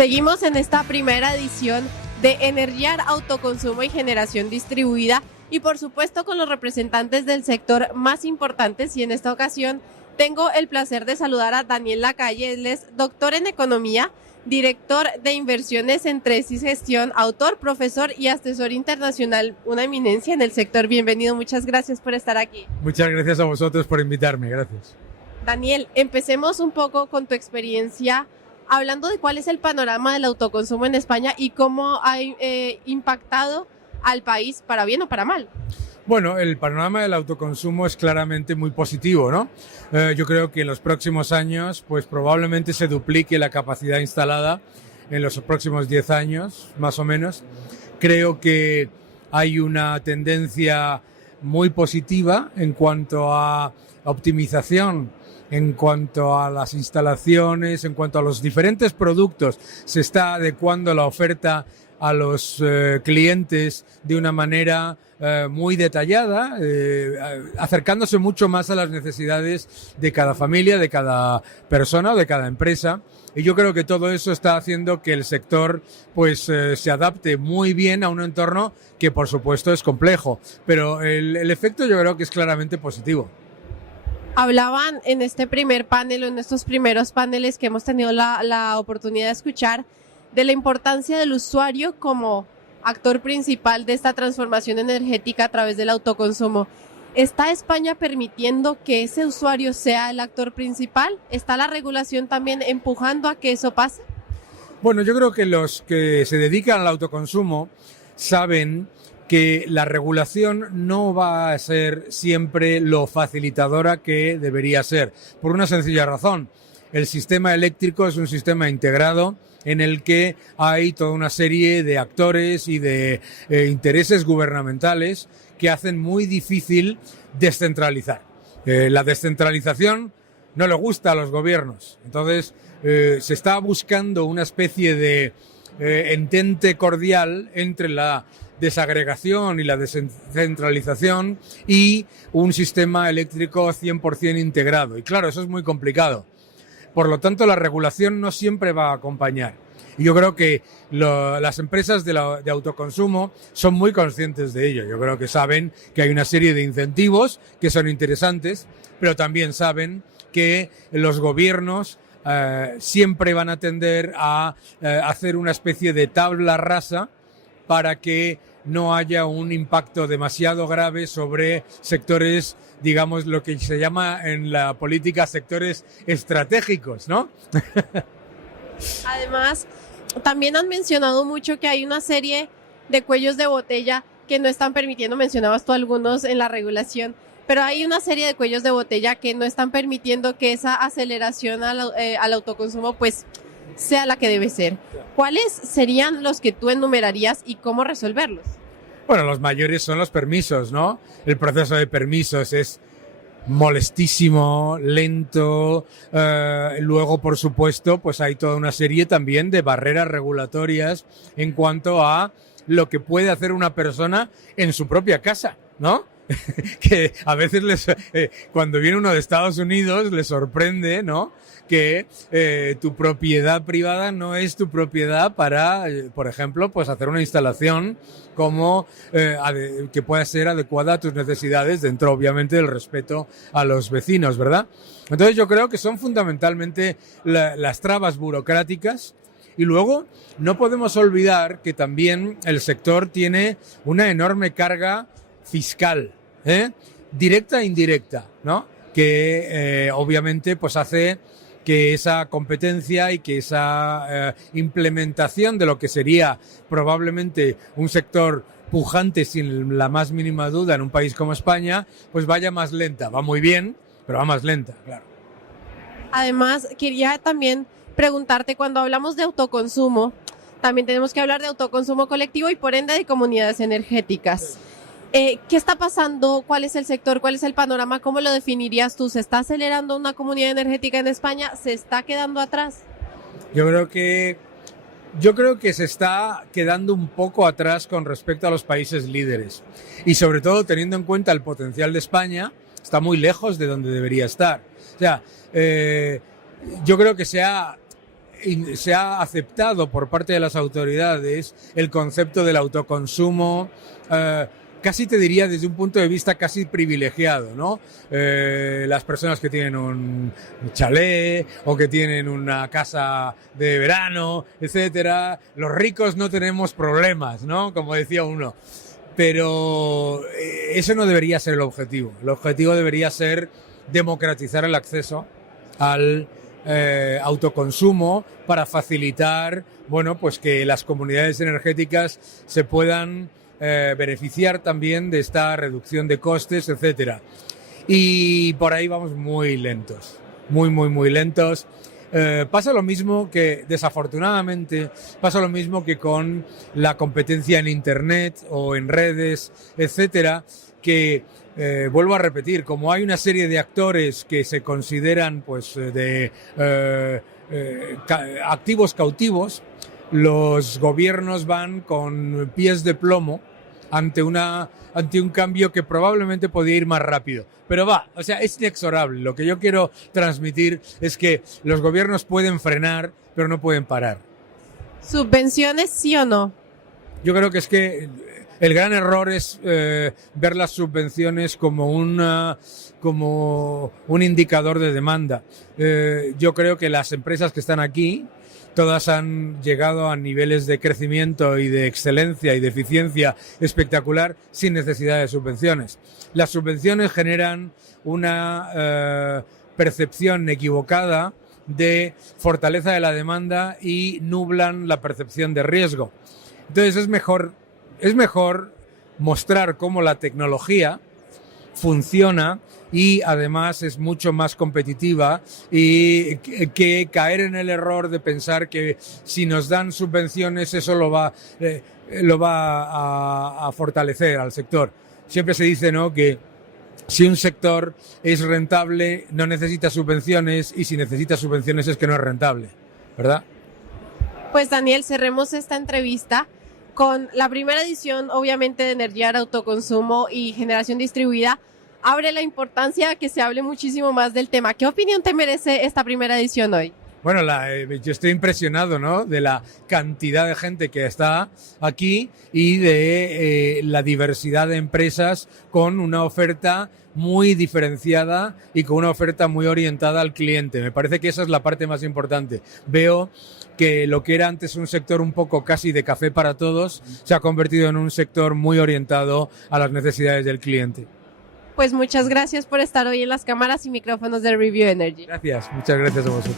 Seguimos en esta primera edición de Energiar, Autoconsumo y Generación Distribuida y por supuesto con los representantes del sector más importantes, y en esta ocasión tengo el placer de saludar a Daniel Lacalle. Él es doctor en Economía, director de inversiones en Tresis Gestión, autor, profesor y asesor internacional, una eminencia en el sector. Bienvenido, muchas gracias por estar aquí. Muchas gracias a vosotros por invitarme, gracias. Daniel, empecemos un poco con tu experiencia, hablando de cuál es el panorama del autoconsumo en España y cómo ha impactado al país, para bien o para mal. Bueno, el panorama del autoconsumo es claramente muy positivo, ¿no? Yo creo que en los próximos años, pues probablemente se duplique la capacidad instalada en los próximos 10 años, más o menos. Creo que hay una tendencia muy positiva en cuanto a optimización, en cuanto a las instalaciones, en cuanto a los diferentes productos. Se está adecuando la oferta a los clientes de una manera muy detallada, acercándose mucho más a las necesidades de cada familia, de cada persona o de cada empresa. Y yo creo que todo eso está haciendo que el sector pues se adapte muy bien a un entorno que por supuesto es complejo, pero el efecto yo creo que es claramente positivo. Hablaban en este primer panel o en estos primeros paneles que hemos tenido la oportunidad de escuchar de la importancia del usuario como actor principal de esta transformación energética a través del autoconsumo. ¿Está España permitiendo que ese usuario sea el actor principal? ¿Está la regulación también empujando a que eso pase? Bueno, yo creo que los que se dedican al autoconsumo saben que la regulación no va a ser siempre lo facilitadora que debería ser, por una sencilla razón. El sistema eléctrico es un sistema integrado en el que hay toda una serie de actores y de intereses gubernamentales que hacen muy difícil descentralizar. La descentralización no le gusta a los gobiernos, entonces se está buscando una especie de entente cordial entre la desagregación y la descentralización y un sistema eléctrico 100% integrado. Y claro, eso es muy complicado. Por lo tanto, la regulación no siempre va a acompañar. Y yo creo que las empresas de autoconsumo son muy conscientes de ello. Yo creo que saben que hay una serie de incentivos que son interesantes, pero también saben que los gobiernos siempre van a tender a hacer una especie de tabla rasa para que no haya un impacto demasiado grave sobre sectores, digamos, lo que se llama en la política sectores estratégicos, ¿no? Además, también han mencionado mucho que hay una serie de cuellos de botella que no están permitiendo, mencionabas tú algunos en la regulación, pero hay una serie de cuellos de botella que no están permitiendo que esa aceleración al autoconsumo pues sea la que debe ser. ¿Cuáles serían los que tú enumerarías y cómo resolverlos? Bueno, los mayores son los permisos, ¿no? El proceso de permisos es molestísimo, lento. Luego, por supuesto, pues hay toda una serie también de barreras regulatorias en cuanto a lo que puede hacer una persona en su propia casa, ¿no? Que a veces cuando viene uno de Estados Unidos les sorprende, ¿no? Que tu propiedad privada no es tu propiedad para, por ejemplo, pues hacer una instalación como que pueda ser adecuada a tus necesidades dentro, obviamente, del respeto a los vecinos, ¿verdad? Entonces yo creo que son fundamentalmente las trabas burocráticas. Y luego no podemos olvidar que también el sector tiene una enorme carga fiscal, directa e indirecta, ¿no? Que obviamente pues hace que esa competencia y que esa implementación de lo que sería probablemente un sector pujante sin la más mínima duda en un país como España, pues vaya más lenta. Va muy bien, pero va más lenta, claro. Además, quería también preguntarte, cuando hablamos de autoconsumo, también tenemos que hablar de autoconsumo colectivo y por ende de comunidades energéticas. ¿Qué está pasando? ¿Cuál es el sector? ¿Cuál es el panorama? ¿Cómo lo definirías tú? ¿Se está acelerando una comunidad energética en España? ¿Se está quedando atrás? Yo creo que se está quedando un poco atrás con respecto a los países líderes. Y sobre todo teniendo en cuenta el potencial de España, está muy lejos de donde debería estar. O sea, yo creo que se ha se ha aceptado por parte de las autoridades el concepto del autoconsumo, casi te diría desde un punto de vista casi privilegiado, ¿no? Las personas que tienen un chalet o que tienen una casa de verano, etcétera. Los ricos no tenemos problemas, ¿no? Como decía uno. Pero eso no debería ser el objetivo. El objetivo debería ser democratizar el acceso al autoconsumo para facilitar, bueno, pues que las comunidades energéticas se puedan beneficiar también de esta reducción de costes, etcétera. Y por ahí vamos muy lentos, muy lentos. Pasa lo mismo que, desafortunadamente, pasa lo mismo que con la competencia en Internet o en redes, etcétera, que vuelvo a repetir, como hay una serie de actores que se consideran pues activos cautivos, los gobiernos van con pies de plomo ante un cambio que probablemente podía ir más rápido. Pero o sea, es inexorable. Lo que yo quiero transmitir es que los gobiernos pueden frenar, pero no pueden parar. ¿Subvenciones sí o no? Yo creo que es que el gran error es ver las subvenciones como un indicador de demanda. Yo creo que las empresas que están aquí, todas han llegado a niveles de crecimiento y de excelencia y de eficiencia espectacular sin necesidad de subvenciones. Las subvenciones generan una percepción equivocada de fortaleza de la demanda y nublan la percepción de riesgo. Entonces es mejor mostrar cómo la tecnología funciona y además es mucho más competitiva y que caer en el error de pensar que si nos dan subvenciones eso lo va a fortalecer al sector. Siempre se dice, ¿no?, que si un sector es rentable no necesita subvenciones y si necesita subvenciones es que no es rentable, ¿verdad? Pues Daniel, cerremos esta entrevista con la primera edición, obviamente, de Energía, Autoconsumo y Generación Distribuida. Abre la importancia que se hable muchísimo más del tema. ¿Qué opinión te merece esta primera edición hoy? Bueno, yo estoy impresionado, ¿no?, de la cantidad de gente que está aquí y de la diversidad de empresas con una oferta muy diferenciada y con una oferta muy orientada al cliente. Me parece que esa es la parte más importante. Veo que lo que era antes un sector un poco casi de café para todos se ha convertido en un sector muy orientado a las necesidades del cliente. Pues muchas gracias por estar hoy en las cámaras y micrófonos de Review Energy. Gracias, muchas gracias a vosotros.